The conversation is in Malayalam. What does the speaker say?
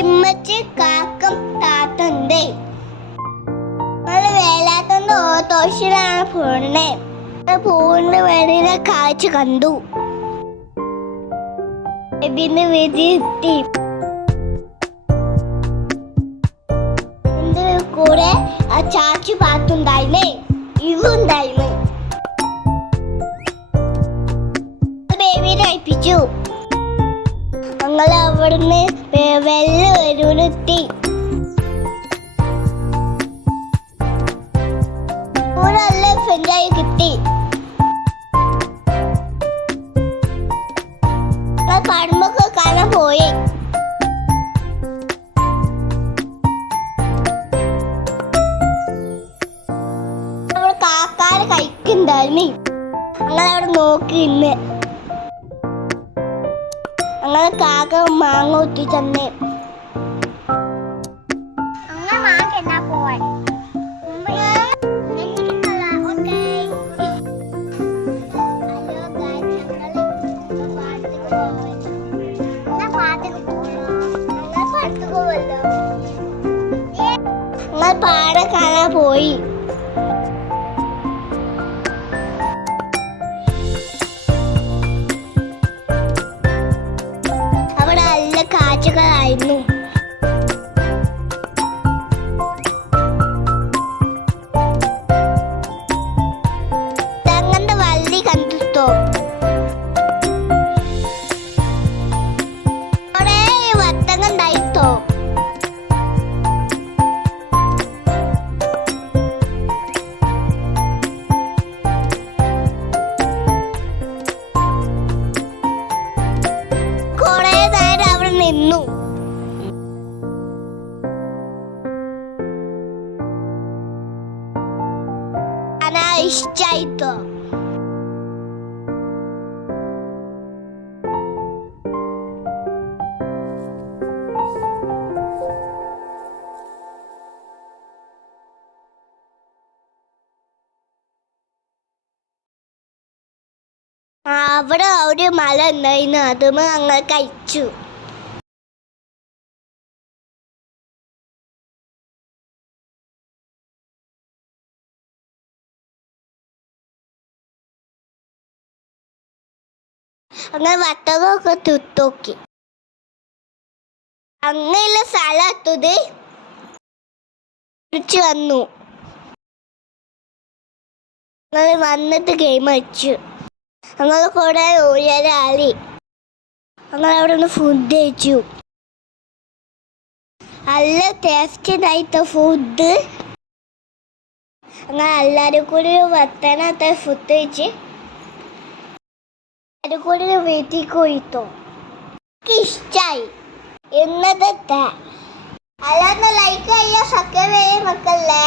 ഇമ്മച്ചി കാക്കം താത്തന്റെ വേലാത്തന്റെ ഓട്ടോഷിലാണ് പോണേ. പൂവിന്റെ വേണ കാഴ്ച കണ്ടു. ബേബിന്റെ വീട്ടിലെത്തി. എന്റെ കൂടെ ആ ചാച്ചി പാത്തുണ്ടായില്ലേ, ഇതുണ്ടായില്ലേ. ബേബിനെ അയപ്പിച്ചു. ഞങ്ങൾ അവിടുന്ന് വെള്ളം വരുന്നെത്തി. നല്ല ഫ്രണ്ടായി കിട്ടി. കടമ്പൊക്കെ കാണാൻ പോയി. നമ്മൾ കാക്കാരെ കഴിക്കുന്നുണ്ടായിരുന്നു. ഞങ്ങളവിടെ നോക്കി ഇന്ന്. ഞങ്ങളെ കാക്ക മാങ്ങ ഒത്തി തന്നെ. പാട കാണാൻ പോയി. അവിടെ നല്ല കാഴ്ചകളായിരുന്നു. തങ്ങന്റെ വള്ളി കണ്ടിട്ടോ. അവിടെ വത്തങ്ങ ഉണ്ടായിട്ടോ. ഇഷ്ടായിട്ടോ. അവിടെ ഒരു മല ഉണ്ടായിരുന്നു. അതും ഞങ്ങൾ കഴിച്ചു. അങ്ങനെ വട്ടകമൊക്കെ തുത്തോക്കി. അങ്ങനെയുള്ള സ്ഥലത്തത് തിരിച്ചു വന്നു. ഞങ്ങൾ വന്നിട്ട് ഗെയിം കളിച്ചു. ഞങ്ങൾ കൂടെ ഒരാളി. ഞങ്ങൾ അവിടെ നിന്ന് ഫുഡ് കഴിച്ചു. നല്ല ടേസ്റ്റ് ഉണ്ടായിട്ടോ ഫുഡ്. അങ്ങനെ എല്ലാവരും കൂടി വത്തനത്തെ ഫുഡ് കഴിച്ച് കൂടി വീട്ടിൽ പോയിട്ടോ. എനിക്ക് ഇഷ്ടായി. എന്നത്തെ അല്ലാതെ ലൈക്ക് ചെയ്യാൻ സബ്സ്ക്രൈബ് ചെയ്യാൻ മക്കളെ.